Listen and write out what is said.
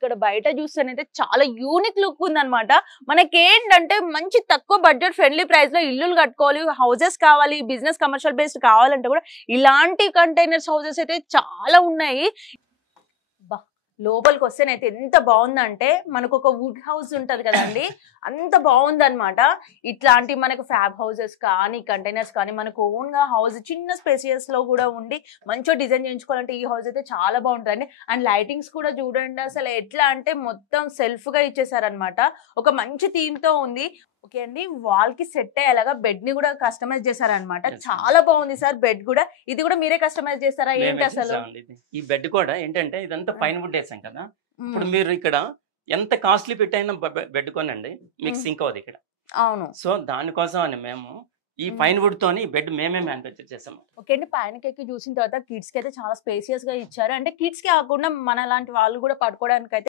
ఇక్కడ బయట చూస్తేనైతే చాలా యూనిక్ లుక్ ఉందన్నమాట. మనకేంటంటే మంచి తక్కువ బడ్జెట్ ఫ్రెండ్లీ ప్రైస్ లో ఇల్లులు కట్టుకోవాలి, హౌసెస్ కావాలి, బిజినెస్ కమర్షియల్ బేస్డ్ కావాలంటే కూడా ఇలాంటి కంటైనర్స్ హౌసెస్ అయితే చాలా ఉన్నాయి. లోపలికి వస్తేనైతే ఎంత బాగుందంటే మనకు ఒక వుడ్ హౌస్ ఉంటది కదండి, అంత బాగుందన్నమాట. ఇట్లాంటి మనకు ఫ్యాబ్ హౌసెస్ కానీ కంటైనర్స్ కానీ మనకు ఓన్ గా హౌస్ చిన్న స్పేసియస్ లో కూడా ఉండి మంచిగా డిజైన్ చేయించుకోవాలంటే ఈ హౌస్ అయితే చాలా బాగుంటుందండి. అండ్ లైటింగ్స్ కూడా చూడండి, అసలు ఎట్లా అంటే మొత్తం సెల్ఫ్ గా ఇచ్చేసారనమాట. ఒక మంచి థీమ్ తో ఉంది. ఓకే అండి, వాల్ కి సెట్ అయ్యేలాగా బెడ్ ని కూడా కస్టమైజ్ చేశారనమాట. చాలా బాగుంది సార్ బెడ్ కూడా. ఇది కూడా మీరే కస్టమైజ్ చేస్తారా ఏంటి అసలు? ఈ బెడ్ కూడా ఏంటంటే ఇదంతా పైన వుడ్ వేసాం కదా. ఇప్పుడు మీరు ఇక్కడ ఎంత కాస్ట్లీ పెట్టైనా బెడ్ కొనండి, మీకు సింక్ అవుతుంది ఇక్కడ. అవును. సో దానికోసం అని మేము ఈ పైన వుడ్ తోని బెడ్ మేమే మ్యానుఫ్యాక్చర్ చేసాము. ఓకే అండి, పైనకి ఎక్కి చూసిన తర్వాత కిడ్స్ కి అయితే చాలా స్పేసియస్ గా ఇచ్చారు. అంటే కిడ్స్ కి కాకుండా మన లాంటి వాళ్ళు కూడా పడుకోవడానికి అయితే